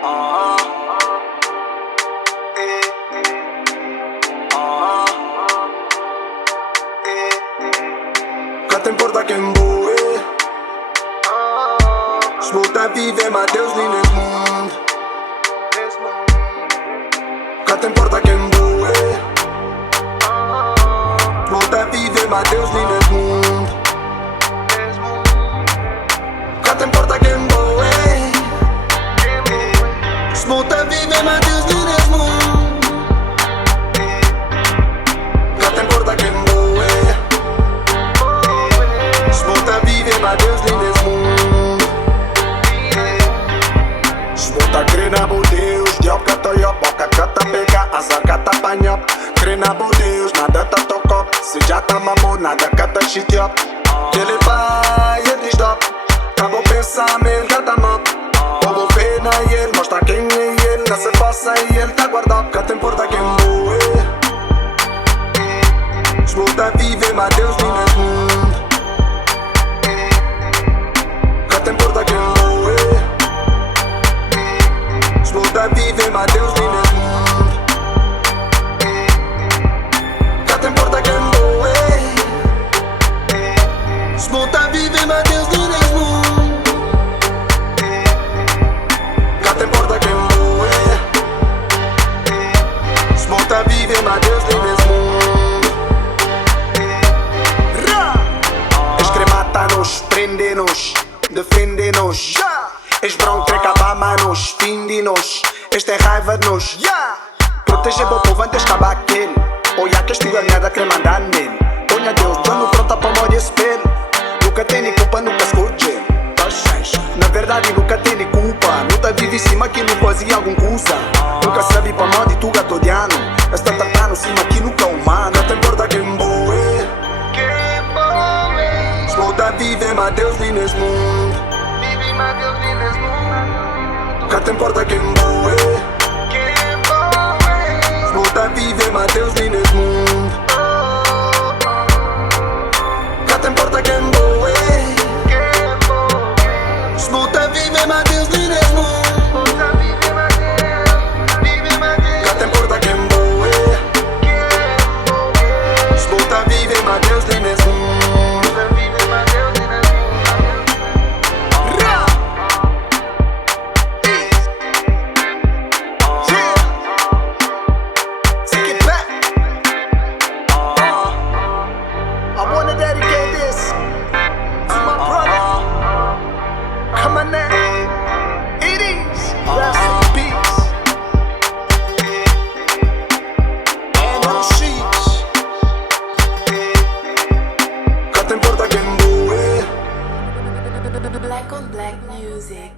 Que te importa quem voe? Volta a viver, mas Deus nem nesse mundo. Que te importa quem voe? Volta a viver, mas Deus nem nesse mundo. Que te importa quem voe? Volta a viver, mas Deus nem nesse mundo. Que te importa quem voe? Volta a viver, mas Deus nem nesse mundo. Volta a crer na bo Deus, diabo cata yop, boca cata pega, azar cata panhop. Crer na bo Deus, nada tá tocop. Se já tá mamou, nada cata shit yop. Ele vai, ele stop. Acabou pensamento, cata mop. Como vê na ele, mostra quem é ele. Não se passa e ele tá guardado. Que te importa quem voe? Volta a viver, mas Deus nem nesse mundo. Que te importa quem voe? Volta a viver, mas Deus nem nesse mundo. Que te importa quem voe? Volta a viver, mas Deus nem nesse mundo. Que te importa quem voe? Volta a viver, mas Deus nem nesse mundo. Escremata-nos, prende-nos, defende-nos. Esbrão, acabar, manos, finde-nos. Esta é raiva de nos. Protege o povo antes de acabar aquele. Olha que estiga nada quer mandar nele. Olha Deus, dando pronta para morrer espelho. Nunca tem nem culpa, nunca escute. Na verdade nunca tem nem culpa. Nunca vive em cima que não fazia algum coisa. Nunca sabe para onde tu gatodiano. Está tratando cima que nunca humano. Não te importa quem voe. Volta a viver, mas Deus nem nesse mundo. Que te importa quem voe? Volta a viver, mas Deus nem nesse mundo. Que te importa quem voe? Volta a viver, mas Deus nem nesse mundo. Que te importa quem voe? Volta a viver, mas Deus nem nesse mundo. Black on Black Music.